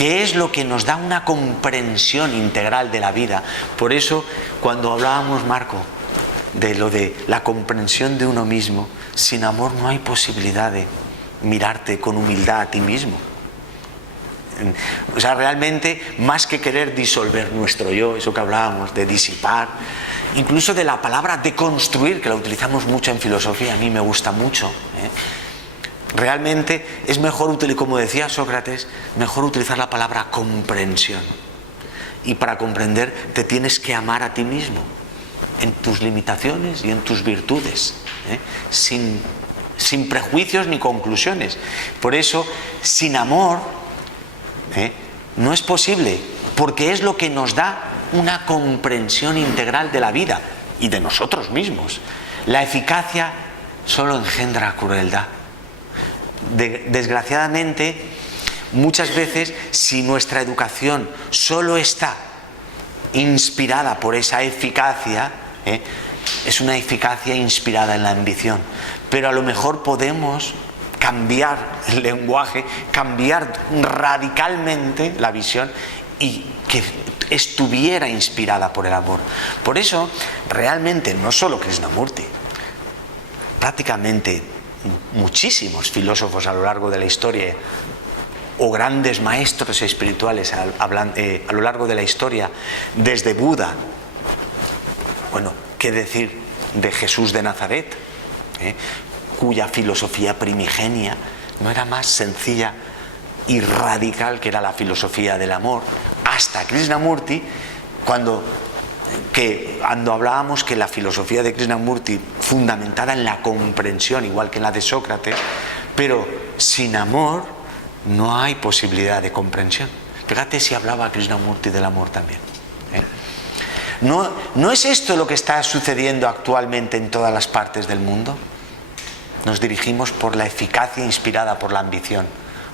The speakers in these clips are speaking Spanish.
que es lo que nos da una comprensión integral de la vida. Por eso, cuando hablábamos, Marco, de lo de la comprensión de uno mismo, sin amor no hay posibilidad de mirarte con humildad a ti mismo. O sea, realmente, más que querer disolver nuestro yo, eso que hablábamos, de disipar, incluso de la palabra deconstruir, que la utilizamos mucho en filosofía, a mí me gusta mucho, realmente es mejor, como decía Sócrates, mejor utilizar la palabra comprensión. Y para comprender te tienes que amar a ti mismo, en tus limitaciones y en tus virtudes, sin prejuicios ni conclusiones. Por eso, sin amor, no es posible, porque es lo que nos da una comprensión integral de la vida y de nosotros mismos. La eficacia solo engendra crueldad. Desgraciadamente, muchas veces, si nuestra educación solo está inspirada por esa eficacia, es una eficacia inspirada en la ambición. Pero a lo mejor podemos cambiar el lenguaje, cambiar radicalmente la visión y que estuviera inspirada por el amor. Por eso, realmente, no solo Krishnamurti, prácticamente muchísimos filósofos a lo largo de la historia, o grandes maestros espirituales a lo largo de la historia, desde Buda, bueno, qué decir de Jesús de Nazaret, cuya filosofía primigenia no era más sencilla y radical que era la filosofía del amor, hasta Krishnamurti, cuando hablábamos que la filosofía de Krishnamurti, fundamentada en la comprensión, igual que en la de Sócrates, pero sin amor no hay posibilidad de comprensión. Fíjate si hablaba Krishnamurti del amor también. ¿No es esto lo que está sucediendo actualmente en todas las partes del mundo? Nos dirigimos por la eficacia inspirada por la ambición,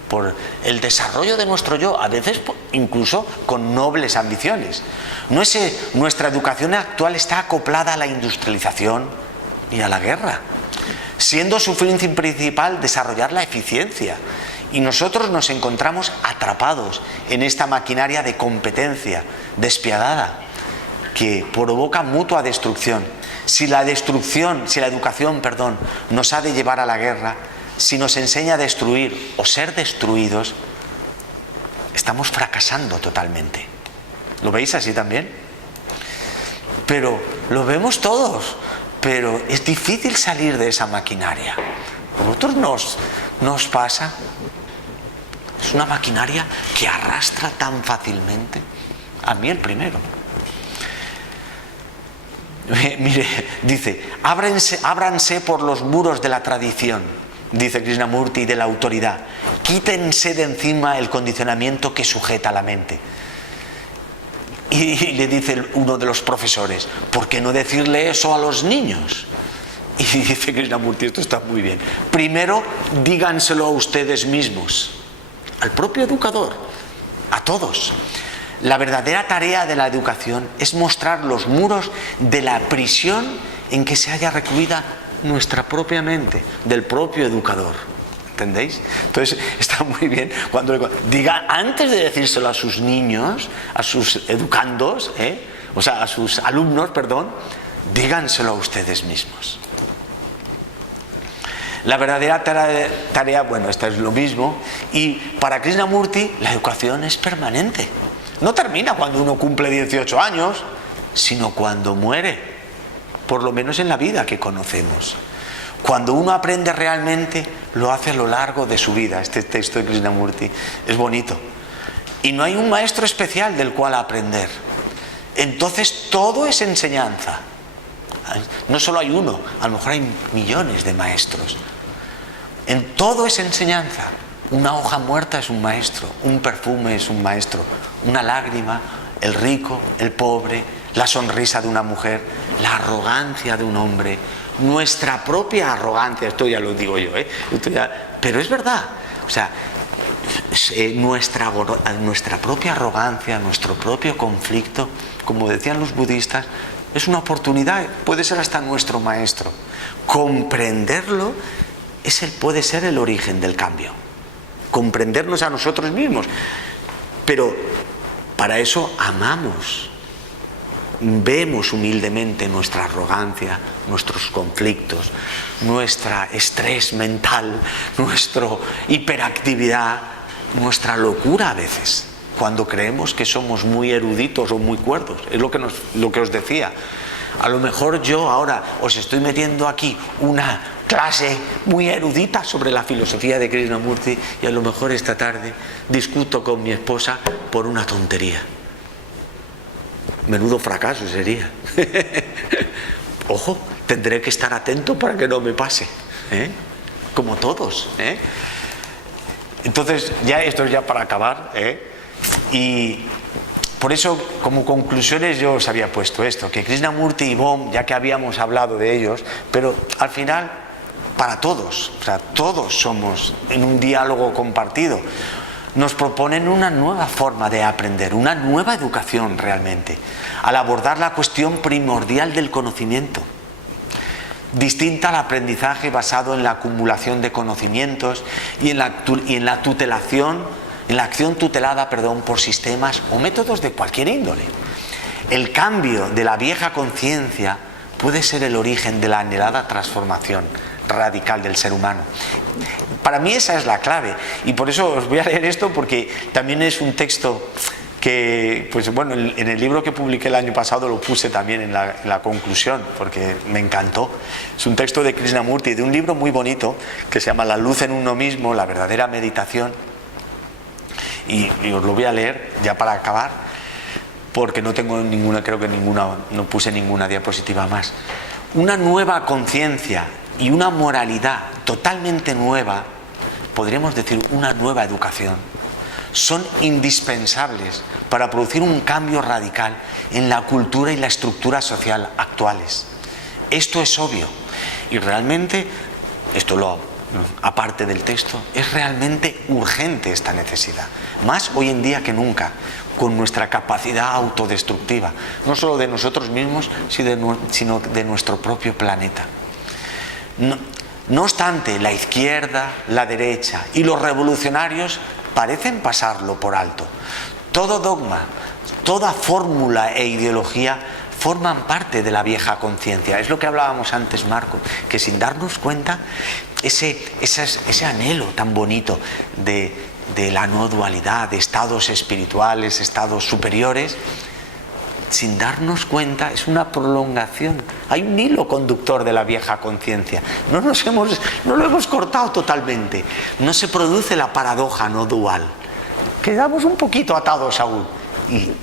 por el desarrollo de nuestro yo, a veces incluso con nobles ambiciones. Nuestra educación actual está acoplada a la industrialización y a la guerra, siendo su fin principal desarrollar la eficiencia. Y nosotros nos encontramos atrapados en esta maquinaria de competencia despiadada que provoca mutua destrucción. Si la educación, nos ha de llevar a la guerra, si nos enseña a destruir o ser destruidos, estamos fracasando totalmente. ¿Lo veis así también? Pero lo vemos todos, pero es difícil salir de esa maquinaria. ¿A vosotros nos pasa? Es una maquinaria que arrastra tan fácilmente. A mí el primero. Mire, dice, ábranse por los muros de la tradición, dice Krishnamurti, y de la autoridad. Quítense de encima el condicionamiento que sujeta la mente. Y le dice uno de los profesores, ¿por qué no decirle eso a los niños? Y dice Krishnamurti, esto está muy bien. Primero, díganselo a ustedes mismos, al propio educador, a todos. La verdadera tarea de la educación es mostrar los muros de la prisión en que se halla recluida nuestra propia mente, del propio educador. ¿Entendéis? Entonces está muy bien cuando diga, antes de decírselo a sus niños, a sus educandos, o sea, a sus alumnos, díganselo a ustedes mismos. La verdadera tarea, bueno, esta es lo mismo, y para Krishnamurti la educación es permanente. No termina cuando uno cumple 18 años, sino cuando muere, por lo menos en la vida que conocemos. Cuando uno aprende realmente, lo hace a lo largo de su vida. Este texto de Krishnamurti es bonito. Y no hay un maestro especial del cual aprender. Entonces todo es enseñanza. No solo hay uno, a lo mejor hay millones de maestros. En todo es enseñanza. Una hoja muerta es un maestro, un perfume es un maestro, una lágrima, el rico, el pobre, la sonrisa de una mujer, la arrogancia de un hombre, nuestra propia arrogancia, esto ya lo digo yo, pero es verdad, o sea, nuestra propia arrogancia, nuestro propio conflicto, como decían los budistas, es una oportunidad, puede ser hasta nuestro maestro. Comprenderlo puede ser el origen del cambio. Comprendernos a nosotros mismos. Pero para eso amamos. Vemos humildemente nuestra arrogancia, nuestros conflictos, nuestro estrés mental, nuestra hiperactividad, nuestra locura a veces, cuando creemos que somos muy eruditos o muy cuerdos. Es lo que os decía. A lo mejor yo ahora os estoy metiendo aquí una clase muy erudita sobre la filosofía de Krishnamurti y a lo mejor esta tarde discuto con mi esposa por una tontería. Menudo fracaso sería. Ojo, tendré que estar atento para que no me pase, como todos. Entonces, ya esto es ya para acabar. Y por eso, como conclusiones, yo os había puesto esto, que Krishnamurti y Bohm, ya que habíamos hablado de ellos, pero al final, para todos, o sea, todos somos en un diálogo compartido, nos proponen una nueva forma de aprender, una nueva educación realmente, al abordar la cuestión primordial del conocimiento, distinta al aprendizaje basado en la acumulación de conocimientos y en la acción tutelada por sistemas o métodos de cualquier índole. El cambio de la vieja conciencia puede ser el origen de la anhelada transformación radical del ser humano. Para mí esa es la clave, y por eso os voy a leer esto, porque también es un texto que, pues bueno, en el libro que publiqué el año pasado lo puse también en la conclusión, porque me encantó. Es un texto de Krishnamurti, de un libro muy bonito que se llama La luz en uno mismo, la verdadera meditación, y os lo voy a leer ya para acabar, porque no tengo no puse ninguna diapositiva más. Una nueva conciencia y una moralidad totalmente nueva, podríamos decir una nueva educación, son indispensables para producir un cambio radical en la cultura y la estructura social actuales. Esto es obvio, y realmente, aparte del texto, es realmente urgente esta necesidad, más hoy en día que nunca, con nuestra capacidad autodestructiva, no solo de nosotros mismos, sino de nuestro propio planeta. No obstante, la izquierda, la derecha y los revolucionarios parecen pasarlo por alto. Todo dogma, toda fórmula e ideología forman parte de la vieja conciencia. Es lo que hablábamos antes, Marco, que sin darnos cuenta, ese anhelo tan bonito de la no dualidad, de estados espirituales, estados superiores, sin darnos cuenta, es una prolongación. Hay un hilo conductor de la vieja conciencia. No lo hemos cortado totalmente. No se produce la paradoja no dual. Quedamos un poquito atados aún.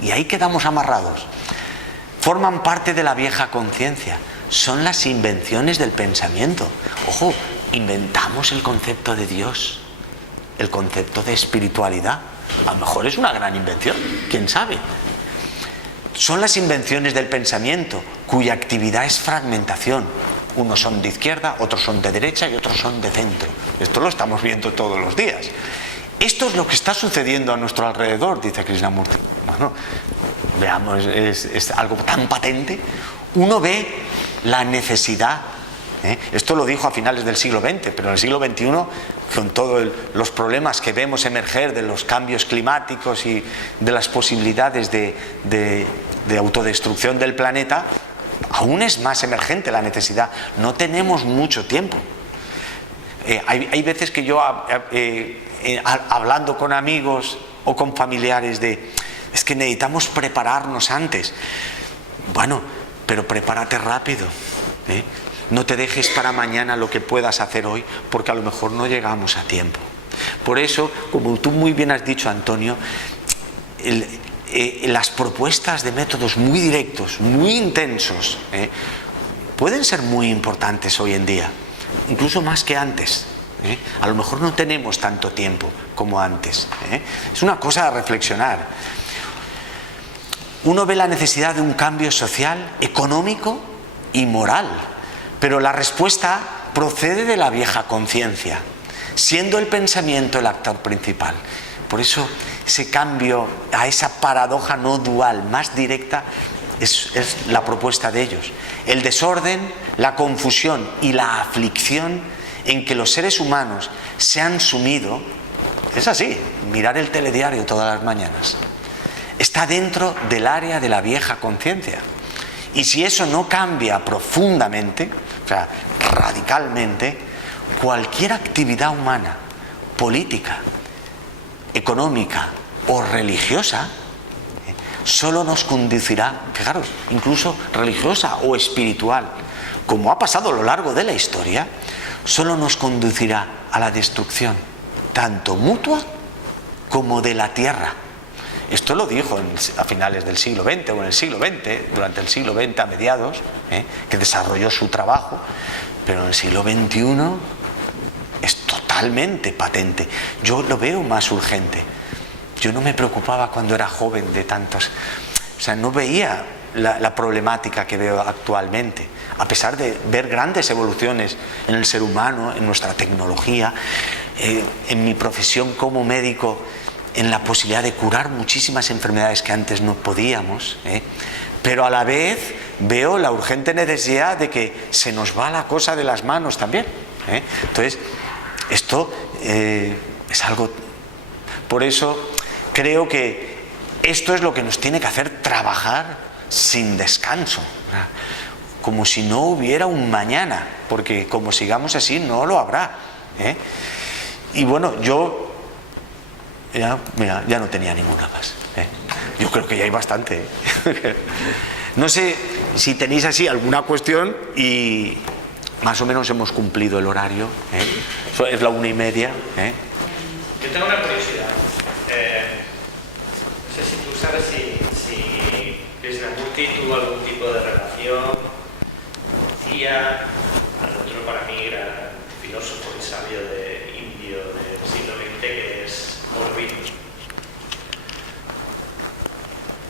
Y ahí quedamos amarrados. Forman parte de la vieja conciencia. Son las invenciones del pensamiento. Ojo, inventamos el concepto de Dios, el concepto de espiritualidad. A lo mejor es una gran invención, quién sabe. Son las invenciones del pensamiento, cuya actividad es fragmentación. Unos son de izquierda, otros son de derecha y otros son de centro. Esto lo estamos viendo todos los días. Esto es lo que está sucediendo a nuestro alrededor, dice Krishnamurti. Bueno, veamos, es algo tan patente. Uno ve la necesidad. Esto lo dijo a finales del siglo XX, pero en el siglo XXI, con todos los problemas que vemos emerger de los cambios climáticos y de las posibilidades de autodestrucción del planeta, aún es más emergente la necesidad. No tenemos mucho tiempo. Hay veces que yo, hablando con amigos o con familiares, es que necesitamos prepararnos antes. Bueno, pero prepárate rápido. No te dejes para mañana lo que puedas hacer hoy, porque a lo mejor no llegamos a tiempo. Por eso, como tú muy bien has dicho, Antonio, las propuestas de métodos muy directos, muy intensos, pueden ser muy importantes hoy en día, incluso más que antes. A lo mejor no tenemos tanto tiempo como antes. Es una cosa a reflexionar. Uno ve la necesidad de un cambio social, económico y moral, pero la respuesta procede de la vieja conciencia, siendo el pensamiento el actor principal. Por eso ese cambio a esa paradoja no dual más directa es la propuesta de ellos. El desorden, la confusión y la aflicción en que los seres humanos se han sumido Es así, mirar el telediario todas las mañanas. Está dentro del área de la vieja conciencia. Y si eso no cambia profundamente, o sea, radicalmente, cualquier actividad humana, política, económica o religiosa, solo nos conducirá, fijaros, incluso religiosa o espiritual, como ha pasado a lo largo de la historia, solo nos conducirá a la destrucción, tanto mutua como de la tierra. Esto lo dijo a finales del siglo XX o en el siglo XX, durante el siglo XX a mediados, que desarrolló su trabajo, pero en el siglo XXI es totalmente patente. Yo lo veo más urgente. Yo no me preocupaba cuando era joven de tantos... O sea, no veía la problemática que veo actualmente, a pesar de ver grandes evoluciones en el ser humano, en nuestra tecnología, en mi profesión como médico, en la posibilidad de curar muchísimas enfermedades que antes no podíamos, pero a la vez veo la urgente necesidad de que se nos va la cosa de las manos también. Entonces, esto es algo... Por eso creo que esto es lo que nos tiene que hacer trabajar sin descanso, como si no hubiera un mañana, porque como sigamos así no lo habrá. Y bueno, yo ya no tenía ninguna más. Yo creo que ya hay bastante. No sé si tenéis así alguna cuestión y más o menos hemos cumplido el horario. Es la 1:30. Yo tengo una curiosidad. No sé si tú sabes si Krishnamurti tuvo algún tipo de relación, conocía al otro, para mí era filósofo y sabio indio del siglo XX, que es Aurobindo.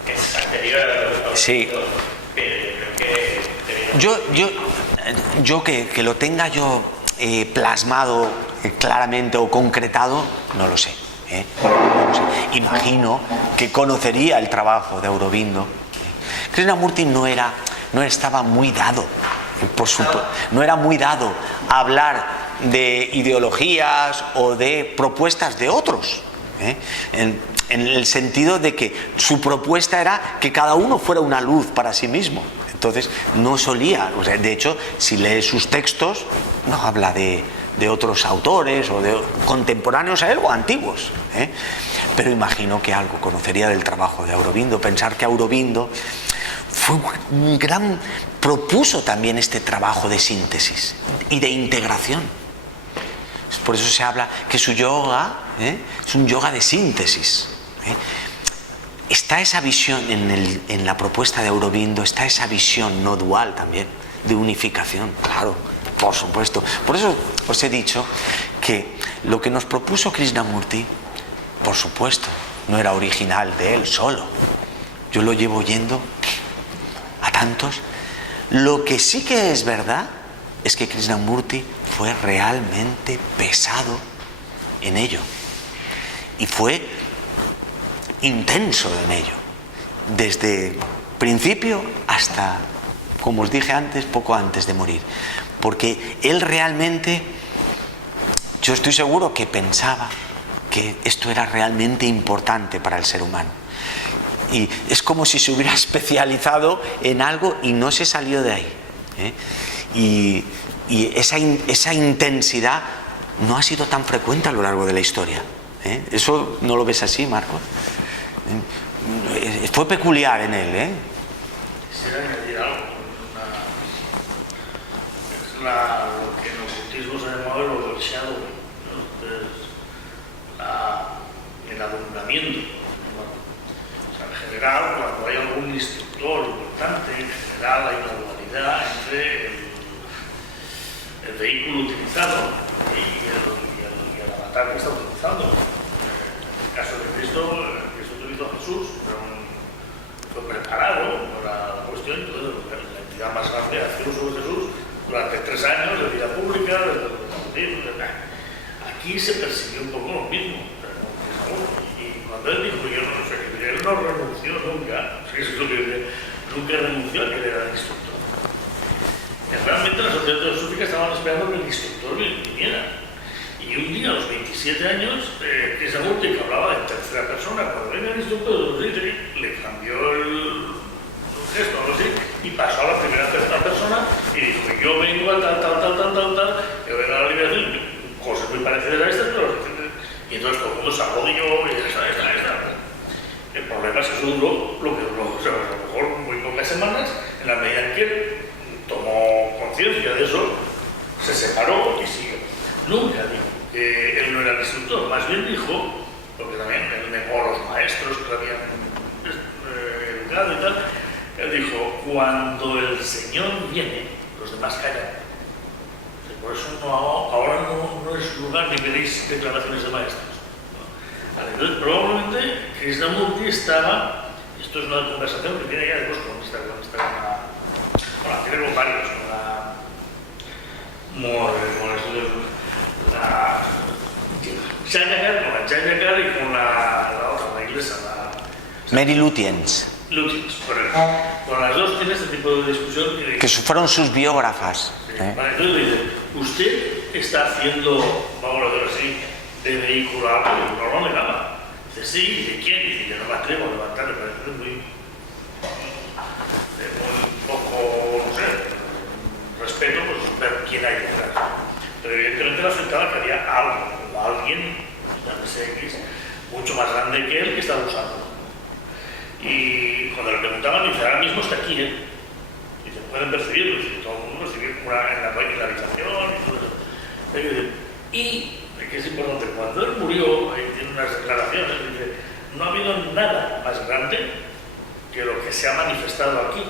Es anterior a Sí. Pero creo que Yo que lo tenga yo plasmado claramente o concretado, no lo sé. No lo sé. Imagino que conocería el trabajo de Aurobindo. Krishnamurti no estaba muy dado, no era muy dado a hablar de ideologías o de propuestas de otros, en el sentido de que su propuesta era que cada uno fuera una luz para sí mismo. Entonces no solía, o sea, de hecho, si lees sus textos, no habla de otros autores o de contemporáneos a él o antiguos, pero imagino que algo conocería del trabajo de Aurobindo. Pensar que Aurobindo propuso también este trabajo de síntesis y de integración. Por eso se habla que su yoga es un yoga de síntesis. Está esa visión en la propuesta de Aurobindo, está esa visión no dual también, de unificación, claro, por supuesto. Por eso os he dicho que lo que nos propuso Krishnamurti, por supuesto, no era original de él solo. Yo lo llevo oyendo a tantos. Lo que sí que es verdad es que Krishnamurti fue realmente pesado en ello y fue intenso en ello, desde principio hasta, como os dije antes, poco antes de morir, porque él realmente, yo estoy seguro que pensaba que esto era realmente importante para el ser humano, y es como si se hubiera especializado en algo y no se salió de ahí, y esa intensidad no ha sido tan frecuente a lo largo de la historia. ¿Eso no lo ves así, Marcos? Fue peculiar en él. Quisiera añadir algo. Es lo que en el ocultismo se llama el shadowing, ¿no? El alumbramiento. O sea, en general, cuando hay algún instructor importante, en general hay una dualidad entre el vehículo utilizado y el avatar que está utilizando. En el caso de Cristo utilizó a Jesús, fue preparado para la cuestión, entonces la entidad más grande hace uso de Jesús durante 3 años de vida pública, aquí se persiguió un poco lo mismo, y cuando él dijo, yo no sé, él no renunció nunca, nunca renunció a que él era el instructor. Realmente las autoridades súficas estaban esperando que el instructor viniera. Y un día, a los 26 17 años, Krishnamurti, que hablaba en tercera persona, cuando venga el instructor, le cambió el gesto, algo así, y pasó a la primera persona y dijo, yo vengo a tal, que venga a la liberación, cosas muy parecidas a estas, pero... Y entonces todo el mundo se arrodilló y esta. El problema es que eso duró lo que duró, o sea, a lo mejor muy pocas semanas, en la medida en que él tomó conciencia de eso, se separó y siguió. Nunca dijo que él no era el instructor, más bien dijo, porque también él negó a los maestros que habían educado y tal, él dijo, cuando el Señor viene, los demás callan. Por eso ahora no es lugar ni veréis declaraciones de maestros. ¿No? Entonces, probablemente Krishnamurti estaba, esto es una conversación que tiene ya después con esta tiene con varios, con la Chayakar y con la otra, la inglesa, Mary Lutyens. Lutyens, correcto. Con las dos tiene este tipo de discusión. Que fueron sus biógrafas. Vale, entonces dice, usted está haciendo, vamos a decirlo así, de vehículo algo, y no lo negaba. Dice, sí, ¿de quién? Dice, yo no me atrevo a levantarle, parece muy poco, no sé, respeto, pues ver quién hay detrás. Pero evidentemente le afectaba que había algo, o alguien, X, mucho más grande que él que estaba usando. Y cuando le preguntaban, dice, ahora mismo está aquí, ¿eh? Dice, pueden percibirlo, dice, todo el mundo sigue en la habitación y todo eso. Y, que es importante, cuando él murió, ahí tiene unas declaraciones, dice, no ha habido nada más grande que lo que se ha manifestado aquí.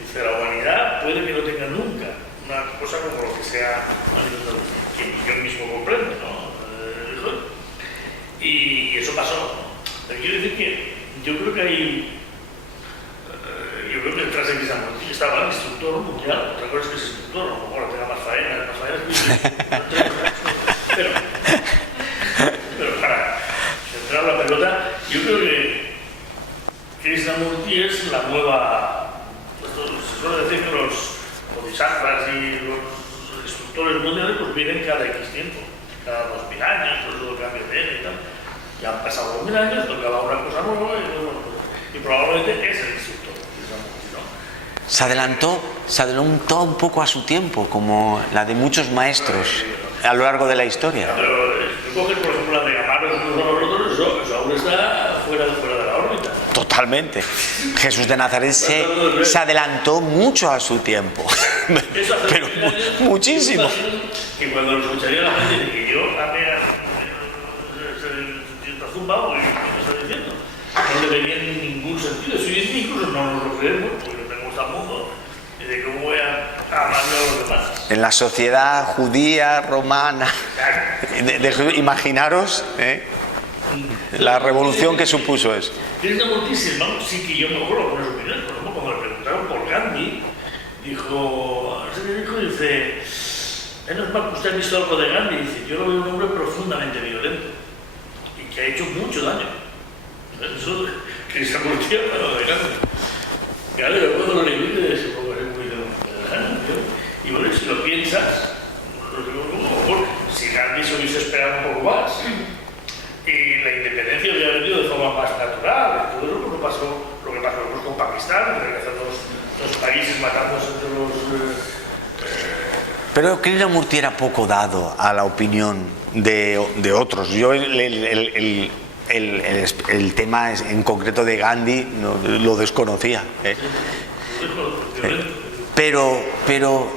Dice, la humanidad puede que no tenga nunca una cosa como lo que se ha manifestado, que yo mismo comprendo, ¿no? Y eso pasó, ¿no? Pero quiero decir que yo creo que hay, yo creo que detrás de Krishnamurti estaba el instructor mundial. Otra cosa es que es instructor, a lo mejor tenga más faenas, pero para centrar la pelota, yo creo que Krishnamurti es la nueva, se suele decir que los bodhisattvas y los instructores mundiales pues vienen cada X tiempo, cada 2000 años, pues todo cambio de él y tal. Ya han pasado 2000 años, tocaba una cosa nueva y probablemente es el instructor, ¿no? Se adelantó un poco a su tiempo, como la de muchos maestros a lo largo de la historia. Pero si coges, por ejemplo, la de llamarlos unos a los otros, eso aún está fuera de la órbita. Totalmente. Jesús de Nazaret se adelantó mucho a su tiempo. Pero muchísimo. Que cuando lo escucharía la gente, que yo está zumbado y me está diciendo, no le venía en ningún sentido. Si bien incluso no nos lo creemos, porque tenemos al mundo, y de cómo voy a amar a los demás. En la sociedad judía, romana, imaginaros la revolución que supuso eso. Krishnamurti, sí que yo me acuerdo con esa opinión. Por ejemplo, cuando le preguntaron por Gandhi, dice, menos mal que usted ha visto algo de Gandhi, dice, yo lo veo un hombre profundamente violento y que ha hecho mucho daño. Eso Krishnamurti hablaba de Gandhi. Claro, yo cuando lo leí de ese poco muy de y bueno, si lo piensas, si Gandhi se hubiese esperado un poco más y la independencia hubiera venido de forma más natural, todo eso pues, pasó lo que pasó con Pakistán, los países matándose entre los... Pero Krishnamurti era poco dado a la opinión de otros. Yo el tema en concreto de Gandhi lo desconocía. Pero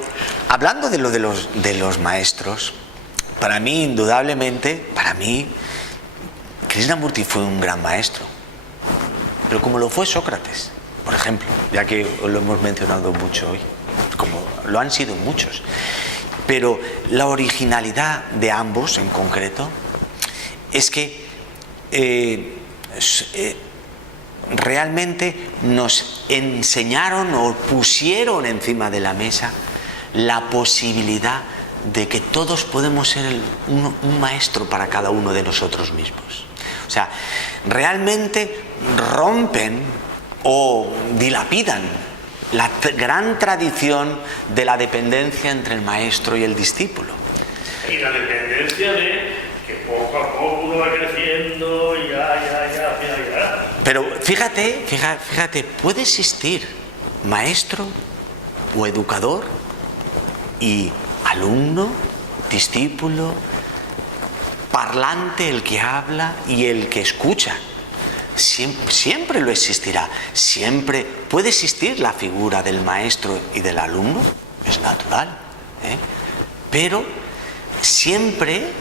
hablando de lo de los maestros, para mí, indudablemente, Krishnamurti fue un gran maestro. Pero como lo fue Sócrates, por ejemplo, ya que lo hemos mencionado mucho hoy, como lo han sido muchos. Pero la originalidad de ambos, en concreto, es que realmente nos enseñaron o pusieron encima de la mesa la posibilidad de que todos podemos ser un maestro para cada uno de nosotros mismos. O sea, realmente rompen o dilapidan la gran tradición de la dependencia entre el maestro y el discípulo. Y la dependencia de que poco a grupo va creciendo, ya. Pero fíjate, puede existir maestro o educador y alumno, discípulo, parlante, el que habla y el que escucha. Siempre lo existirá. Siempre puede existir la figura del maestro y del alumno, es natural, ¿eh? Pero siempre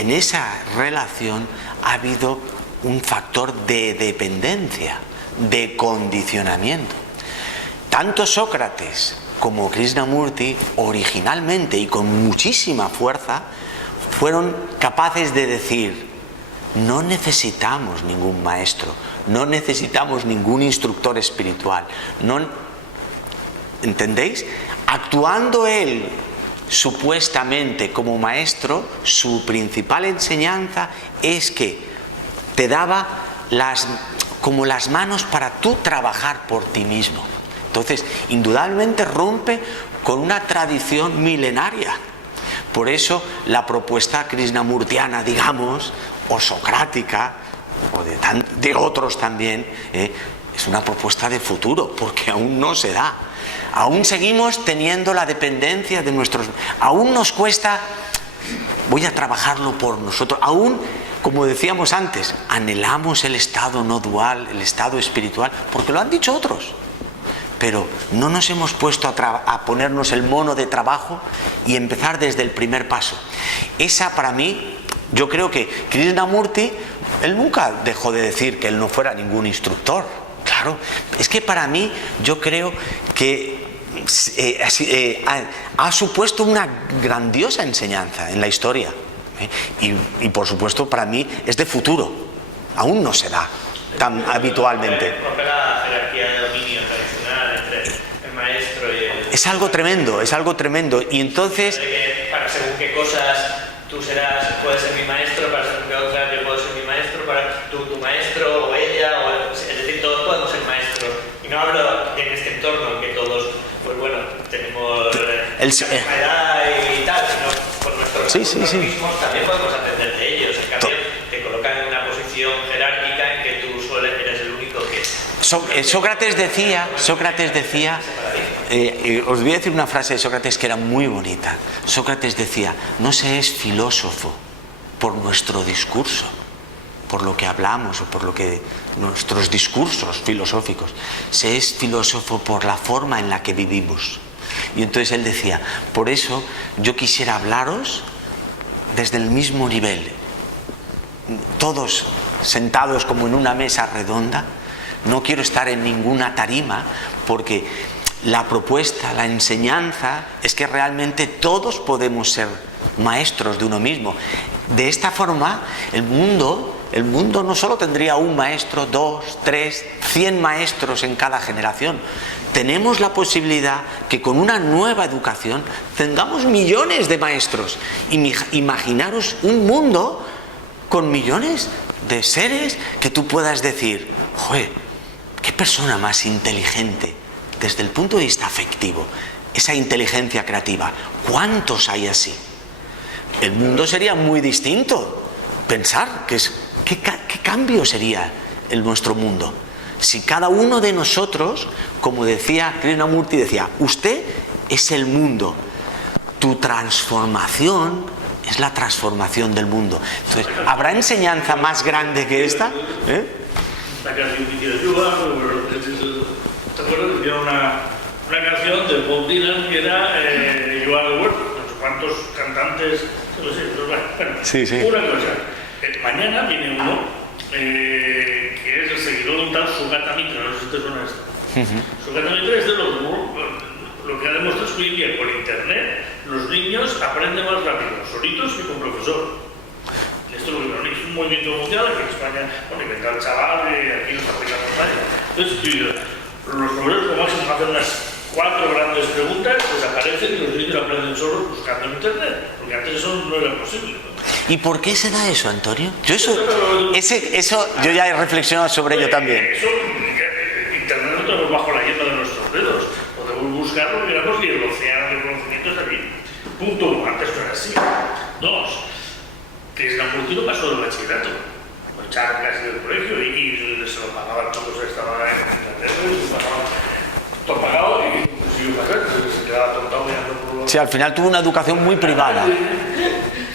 en esa relación ha habido un factor de dependencia, de condicionamiento. Tanto Sócrates como Krishnamurti, originalmente y con muchísima fuerza, fueron capaces de decir: no necesitamos ningún maestro, no necesitamos ningún instructor espiritual. ¿Entendéis? Actuando él supuestamente como maestro, su principal enseñanza es que te daba como las manos para tú trabajar por ti mismo. Entonces, indudablemente rompe con una tradición milenaria. Por eso la propuesta krishnamurtiana, digamos, o socrática, o de otros también, es una propuesta de futuro, porque aún no se da. Aún seguimos teniendo la dependencia de nuestros... Aún nos cuesta, voy a trabajarlo por nosotros. Aún, como decíamos antes, anhelamos el estado no dual, el estado espiritual, porque lo han dicho otros. Pero no nos hemos puesto a ponernos el mono de trabajo y empezar desde el primer paso. Esa, para mí, yo creo que Krishnamurti, él nunca dejó de decir que él no fuera ningún instructor. Claro, es que para mí, yo creo que ha supuesto una grandiosa enseñanza en la historia. Y por supuesto, para mí, es de futuro. Aún no se da tan habitualmente. Rompe la jerarquía de dominio tradicional entre el maestro y el... Es algo tremendo. Y entonces... Para según qué cosas tú puedes ser mi maestro, para según qué otras yo puedo ser mi maestro, para tu maestro o ella, es decir, todos podemos ser maestros. Y no hablo en este entorno en que todos, pues bueno, tenemos la misma edad y tal, sino por nuestros mismos también podemos aprender de ellos. En cambio, te colocan en una posición jerárquica en que tú eres el único que... Sócrates decía, os voy a decir una frase de Sócrates que era muy bonita. Sócrates decía: no se es filósofo por nuestro discurso, por lo que hablamos o por lo que nuestros discursos filosóficos. Se es filósofo por la forma en la que vivimos. Y entonces él decía: por eso yo quisiera hablaros desde el mismo nivel, todos sentados como en una mesa redonda. No quiero estar en ninguna tarima, porque la propuesta, la enseñanza es que realmente todos podemos ser maestros de uno mismo. De esta forma, el mundo no solo tendría un maestro, 2, 3, 100 maestros en cada generación. Tenemos la posibilidad que con una nueva educación tengamos millones de maestros. Imaginaros un mundo con millones de seres que tú puedas decir: joder, qué persona más inteligente desde el punto de vista afectivo, esa inteligencia creativa. ¿Cuántos hay así? El mundo sería muy distinto. Pensar ¿qué cambio sería en nuestro mundo? Si cada uno de nosotros, como decía Krishnamurti, decía: usted es el mundo, tu transformación es la transformación del mundo. Entonces, ¿habrá enseñanza más grande que esta? La canción que quiero ayudar, ¿te acuerdas? Había una canción de Bob Dylan que era You Are the World, no sé cuántos cantantes, no sé, bueno, sí. Una cosa, mañana viene uno que es el seguidor de un tal Sugata Mitra, no sé si te suena esto. Sugata Mitra es de lo que ha demostrado es que hoy en día por internet los niños aprenden más rápido, solitos que con profesor. Esto es un movimiento mundial aquí en España, bueno, inventa el chaval, aquí nos aplicamos en España. Entonces, los profesores como máximo hacen unas 4 grandes preguntas, desaparecen y los niños aprenden solos buscando en internet, porque antes eso no era posible, ¿no? ¿Y por qué se da eso, Antonio? Yo yo ya he reflexionado sobre ello también. Internet no tenemos bajo la yema de nuestros dedos, podemos buscarlo, miramos y el océano de conocimiento está aquí. Punto 1, antes no era así. 2. Krishnamurti no pasó del bachillerato, lo echaron casi del colegio y se lo pagaban todos, estaba en Inglaterra y se pagaban todo pagado y consiguió pasar, se quedaba tontado mirando por los... Sí, al final tuvo una educación muy privada.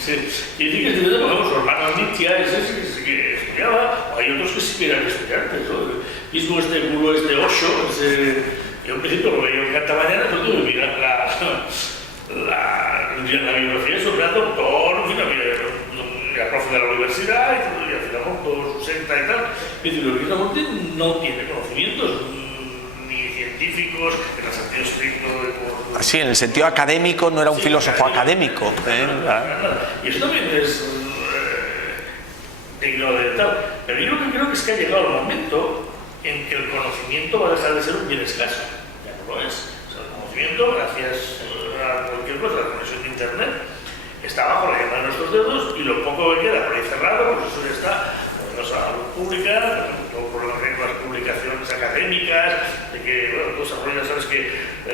Sí. Y dice que por ejemplo, su hermano Nitya, ese que estudiaba, o hay otros que sí que eran estudiantes, ¿no? Mismo este gurú, Osho, yo en principio lo veía en Canta Mañana, pero tuve que mirar la biografía sobre el doctor, en fin, era profe de la universidad y al final montó su secta y tal. Y dice, lo que no tiene conocimientos ni científicos en el sentido estricto de... Sí, en el sentido académico, no era un filósofo académico. Y eso también es digno de tal. Pero yo lo que creo que es que ha llegado el momento en que el conocimiento va a dejar de ser un bien escaso. Ya no lo es. O sea, el conocimiento, gracias a cualquier cosa, la conexión de Internet, está bajo la yema de nuestros dedos y lo poco que queda por ahí cerrado, pues eso ya está por la salud pública, por las publicaciones académicas, de que, bueno, tú desarrollas, sabes que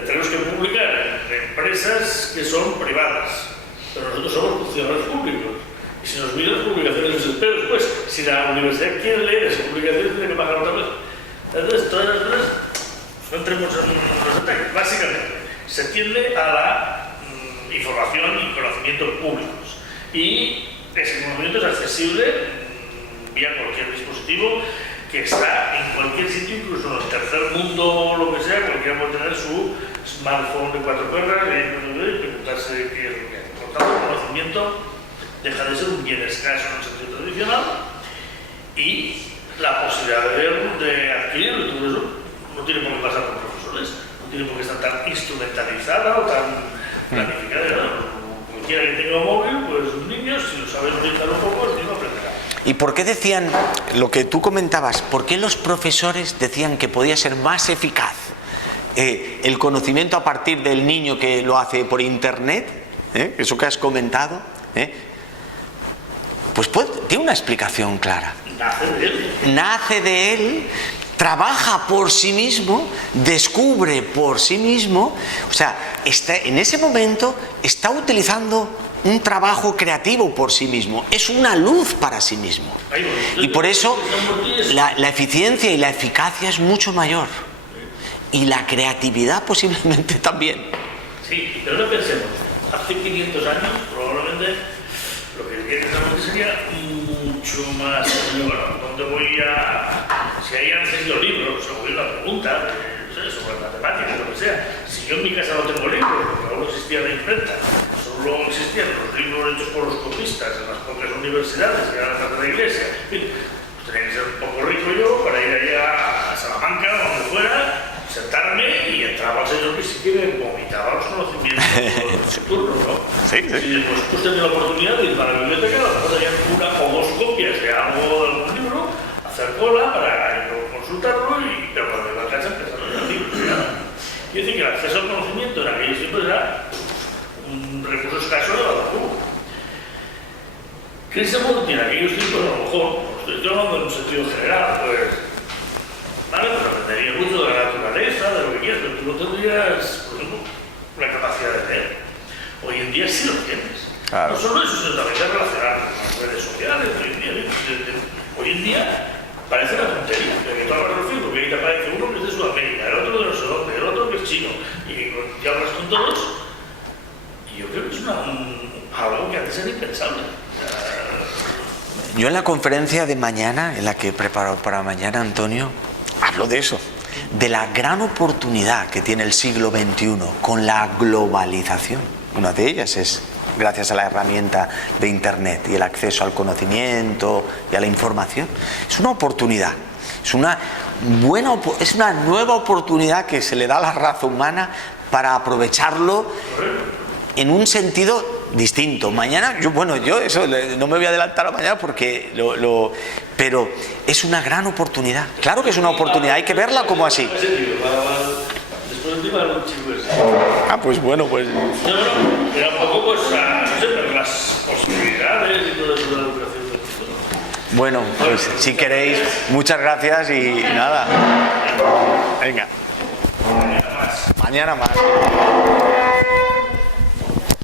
tenemos que publicar en empresas que son privadas, pero nosotros somos funcionarios públicos. Y si nos miran las publicaciones, pero después, si la universidad quiere leer esas publicaciones, tiene que pagar otra vez. Entonces, todas las cosas, no entremos en los detalles. Básicamente, se tiende a la información y conocimientos públicos. Y ese conocimiento es accesible vía cualquier dispositivo que está en cualquier sitio, incluso en el tercer mundo o lo que sea, cualquiera puede tener su smartphone de 4 perras y preguntarse qué es lo que hay. Por tanto, el conocimiento deja de ser un bien escaso en el sentido tradicional y la posibilidad de adquirirlo y todo eso no tiene por qué pasar por profesores, no tiene por qué estar tan instrumentalizada o tan planificada. Cualquiera que tenga un móvil, pues un niño, si lo sabe utilizar un poco, el niño aprenderá. ¿Y por qué decían, lo que tú comentabas, por qué los profesores decían que podía ser más eficaz el conocimiento a partir del niño que lo hace por internet? Eso que has comentado. Pues tiene una explicación clara. Nace de él, trabaja por sí mismo, descubre por sí mismo, o sea, en ese momento está utilizando un trabajo creativo por sí mismo, es una luz para sí mismo. Y por eso la eficiencia y la eficacia es mucho mayor. Y la creatividad posiblemente también. Sí, pero no pensemos, hace 500 años probablemente lo que queríamos sería mucho más. Bueno, cuando voy a... Si hay antes los libros, o voy a una pregunta sobre matemáticas, lo que sea. Si yo en mi casa no tengo libros, porque aún no existía la imprenta, solo existían los libros hechos por los copistas en las pocas universidades que eran atrás de la iglesia. En fin, pues tenía que ser un poco rico yo para ir allá a Salamanca, donde fuera, sentarme y entraba al señor que si quiere vomitaba los conocimientos de turno, ¿no? Sí. Y después pues tenía la oportunidad de ir para la biblioteca, a lo mejor tenían una o dos copias de algo de algún libro, hacer cola para consultarlo, pero cuando iba a casa empezaba a decir, y decir que el acceso al conocimiento en aquellos tiempos era un recurso escaso de la cubo. Krishnamurti en aquellos tiempos, a lo mejor, estoy hablando en un sentido general, pues vale, pues aprendería mucho de la naturaleza, de lo que quieras, pero tú no tendrías, por ejemplo, la capacidad de leer. Hoy en día sí lo tienes. Claro. No solo eso, sino también de relacionar con las redes sociales. Hoy en día parece una tontería, porque tú hablas de los films, porque ahí te aparece uno que es de Sudamérica, el otro de no sé dónde, el otro que es chino, y hablas con todos, y yo creo que es algo que antes era impensable. Yo en la conferencia de mañana, en la que he preparado para mañana, Antonio, hablo de eso, de la gran oportunidad que tiene el siglo XXI con la globalización. Una de ellas es gracias a la herramienta de Internet y el acceso al conocimiento y a la información. Es una oportunidad, es una nueva oportunidad que se le da a la raza humana para aprovecharlo en un sentido distinto. Mañana, yo eso no me voy a adelantar a mañana porque pero es una gran oportunidad. Claro que es una oportunidad, hay que verla como así. Pues bueno, pues... No, era un poco, pues, no sé, pero las posibilidades y todo eso de la educación del futuro. Bueno, pues si queréis, muchas gracias y nada. Venga. Mañana más.